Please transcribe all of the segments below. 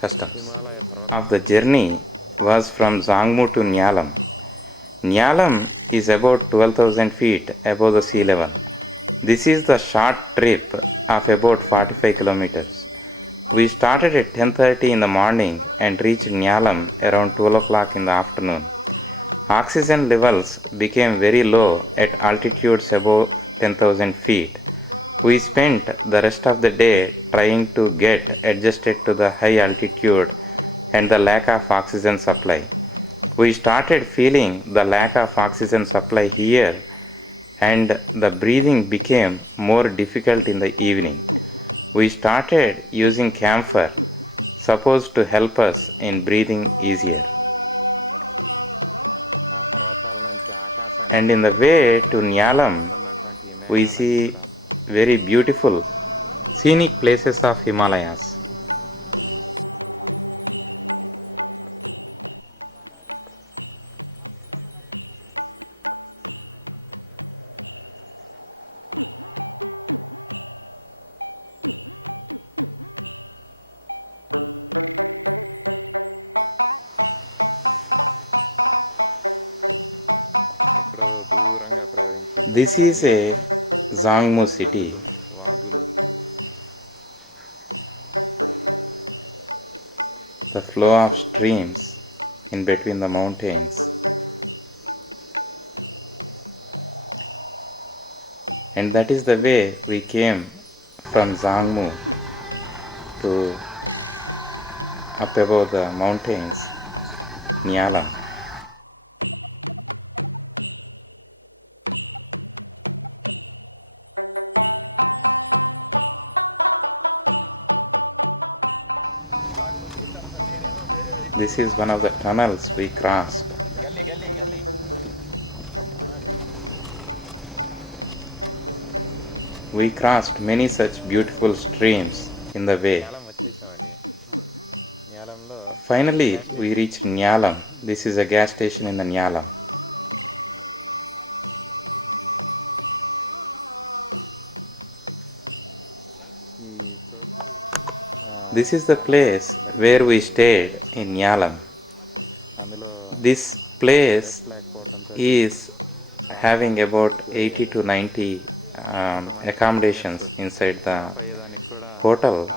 customs. Of the journey was from Zangmu to Nyalam. Nyalam is about 12,000 feet above the sea level. This is the short trip of about 45 kilometers. We started at 10:30 in the morning and reached Nyalam around 12 o'clock in the afternoon. Oxygen levels became very low at altitudes above 10,000 feet. We spent the rest of the day trying to get adjusted to the high altitude and the lack of oxygen supply. We started feeling the lack of oxygen supply here, and the breathing became more difficult in the evening. We started using camphor, supposed to help us in breathing easier. And in the way to Nyalam, we see very beautiful scenic places of Himalayas. This is a Zangmu city. The flow of streams in between the mountains. And that is the way we came from Zangmu to up above the mountains, Nyalam. This is one of the tunnels we crossed. We crossed many such beautiful streams in the way. Finally, we reached Nyalam. This is a gas station in the Nyalam. This is the place where we stayed in Nyalam. This place is having about 80 to 90 accommodations inside the hotel,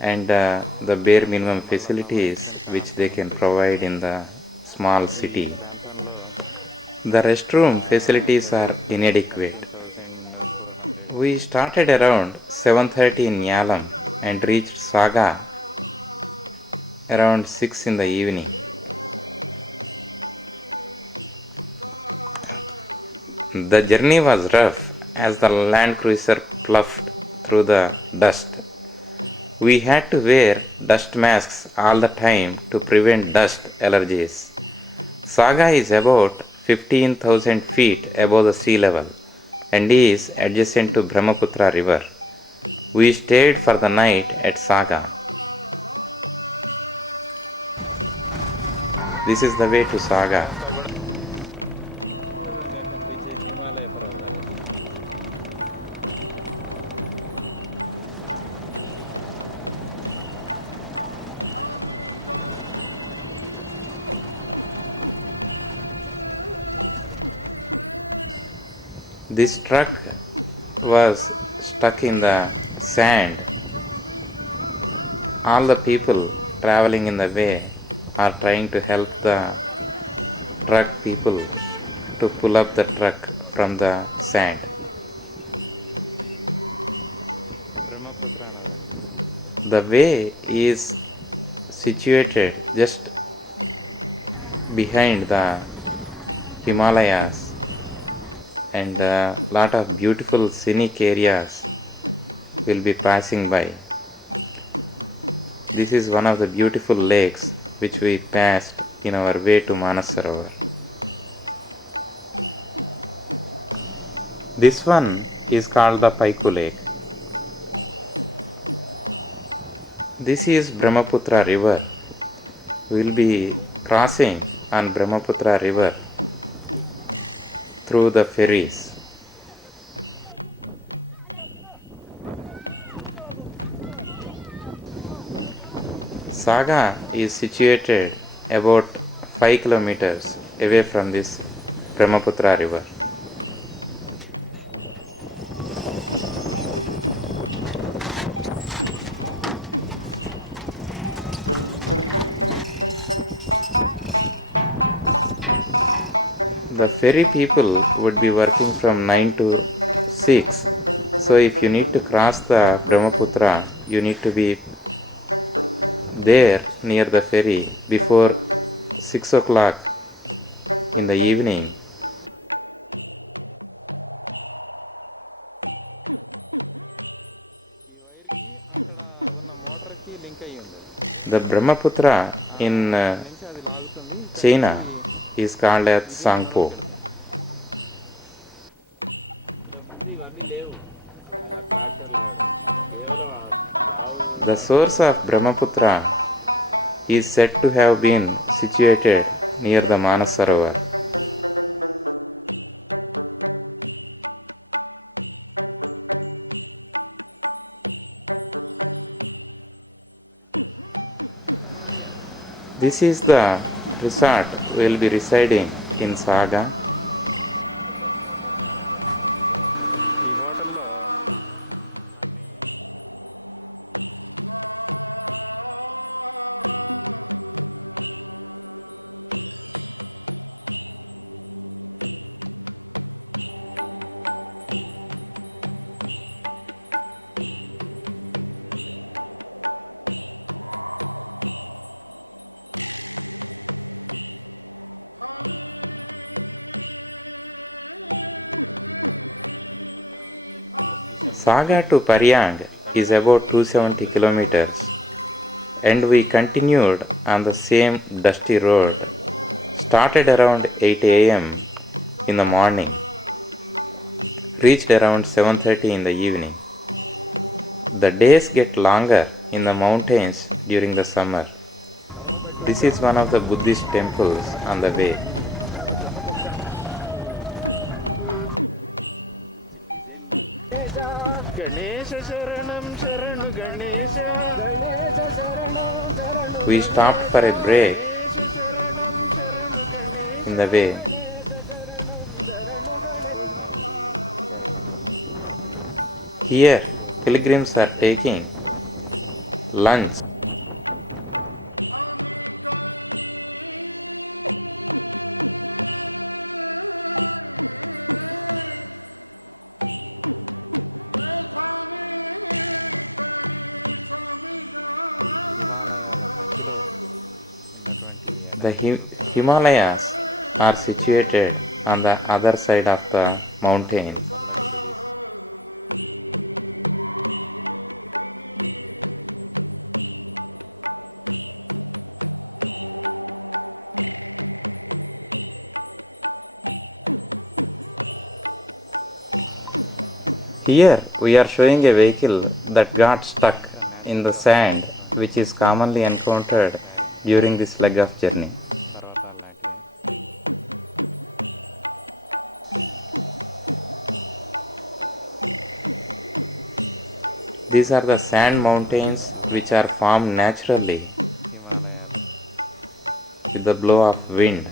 and the bare minimum facilities which they can provide in the small city. The restroom facilities are inadequate. We started around 7:30 in Nyalam and reached Saga around 6 in the evening. The journey was rough as the Land Cruiser ploughed through the dust. We had to wear dust masks all the time to prevent dust allergies. Saga is about 15,000 feet above the sea level and is adjacent to Brahmaputra river. We stayed for the night at Saga. This is the way to Saga. This truck was stuck in the sand. All the people traveling in the way are trying to help the truck people to pull up the truck from the sand. The way is situated just behind the Himalayas, and a lot of beautiful scenic areas will be passing by. This is one of the beautiful lakes which we passed in our way to Manasarovar. This one is called the Paiku Lake. This is Brahmaputra river. We will be crossing on Brahmaputra river through the ferries. Saga is situated about 5 kilometers away from this Brahmaputra river. The ferry people would be working from 9 to 6. So if you need to cross the Brahmaputra, you need to be there near the ferry before 6 o'clock in the evening. The Brahmaputra in China is called as Sangpo. The source of Brahmaputra is said to have been situated near the Manas Sarovar. This is the resort we will be residing in Saga. Saga to Paryang is about 270 kilometers, and we continued on the same dusty road. Started around 8 am in the morning, reached around 7:30 in the evening. The days get longer in the mountains during the summer. This is one of the Buddhist temples on the way. We stopped for a break in the way. Here, pilgrims are taking lunch. The Himalayas are situated on the other side of the mountain. Here we are showing a vehicle that got stuck in the sand, which is commonly encountered during this leg of journey. These are the sand mountains which are formed naturally with the blow of wind.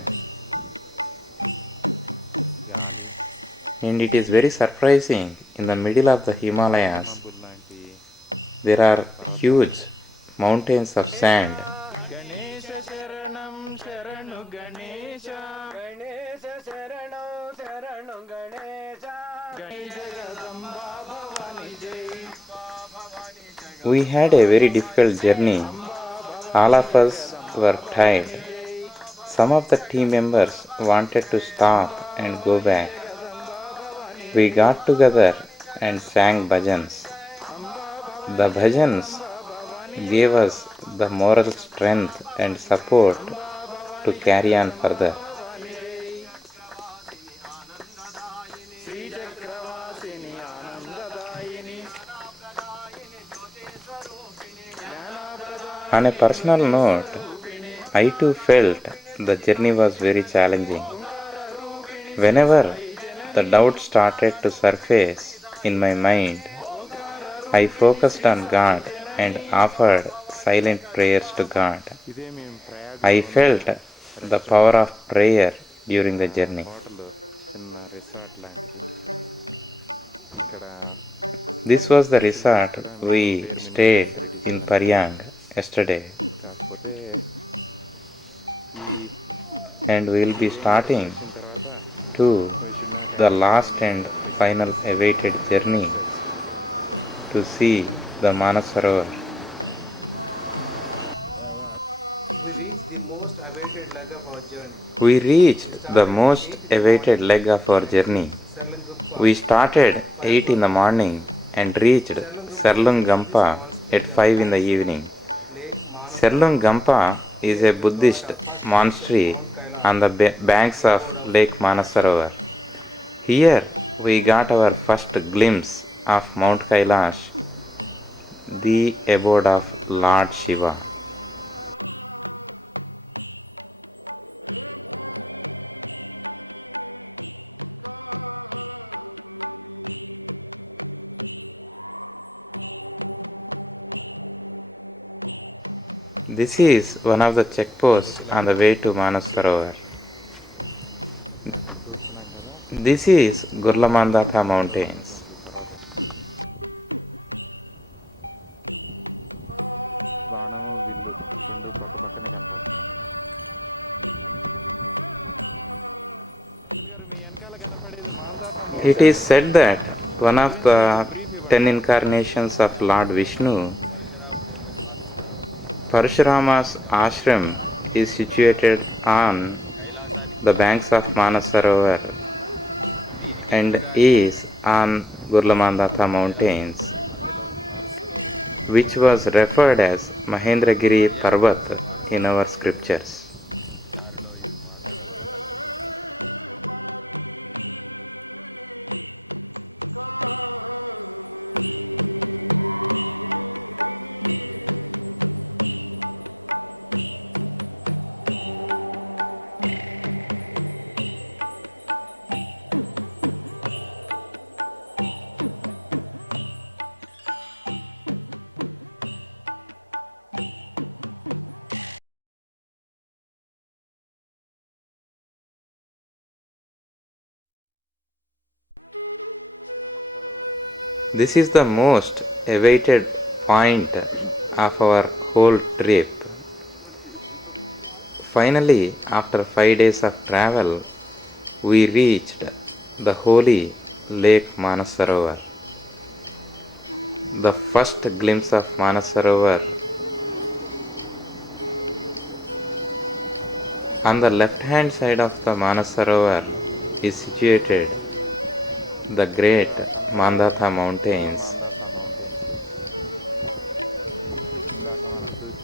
And it is very surprising, in the middle of the Himalayas, there are huge mountains of sand. We had a very difficult journey. All of us were tired. Some of the team members wanted to stop and go back. We got together and sang bhajans. The bhajans gave us the moral strength and support to carry on further. On a personal note, I too felt the journey was very challenging. Whenever the doubt started to surface in my mind, I focused on God and offered silent prayers to God. ఇదే మేము I ప్రయాగ్లో ఉన్న felt the power restaurant. of prayer during the journey. Hotel చిన్న resort లాంటిది. ఇక్కడ This was the facilities resort కూడా we minimum stayed facilities in ఇవన్నీ ఉన్నాయి. Paryang yesterday, కాకపోతే ఈ and we'll be రూమ్ వరకు starting వచ్చిన తర్వాత to we should not the access last any and other final facilities awaited journey except to see the Manasarovar. We reached the most awaited leg of our journey. We reached the most awaited leg of our journey. Serlangappa. We started 8 in the morning and reached Serlungampa at 5 in the evening. Lake Manasar. Serlungampa is a Buddhist monastery on the banks of Lake Manasarovar. Here we got our first glimpse of Mount Kailash, the abode of Lord Shiva. This is one of the checkposts on the way to Manasarovar. అక్కడ చూస్తున్నాం కదా. This is Gurlamandatha Mountains. తర్వాత బాణము విల్లు రెండు పక్క పక్కనే కనపడుతున్నాయి. మీ వెనకాల కనపడేది మాందాత. It is said that one of the 10 incarnations of Lord Vishnu, Parashurama's ashram, is situated on the banks of Manasarovar and is on Gurlamandatha Mountains, which was referred as Mahendragiri Parvat in our scriptures. This is the most awaited point of our whole trip. Finally, after 5 days of travel, we reached the holy Lake Manasarovar. The first glimpse of Manasarovar. On the left hand side of the Manasarovar is situated the great Mandatha Mountains. మాందాత mountains ఇందాక మనం చూసి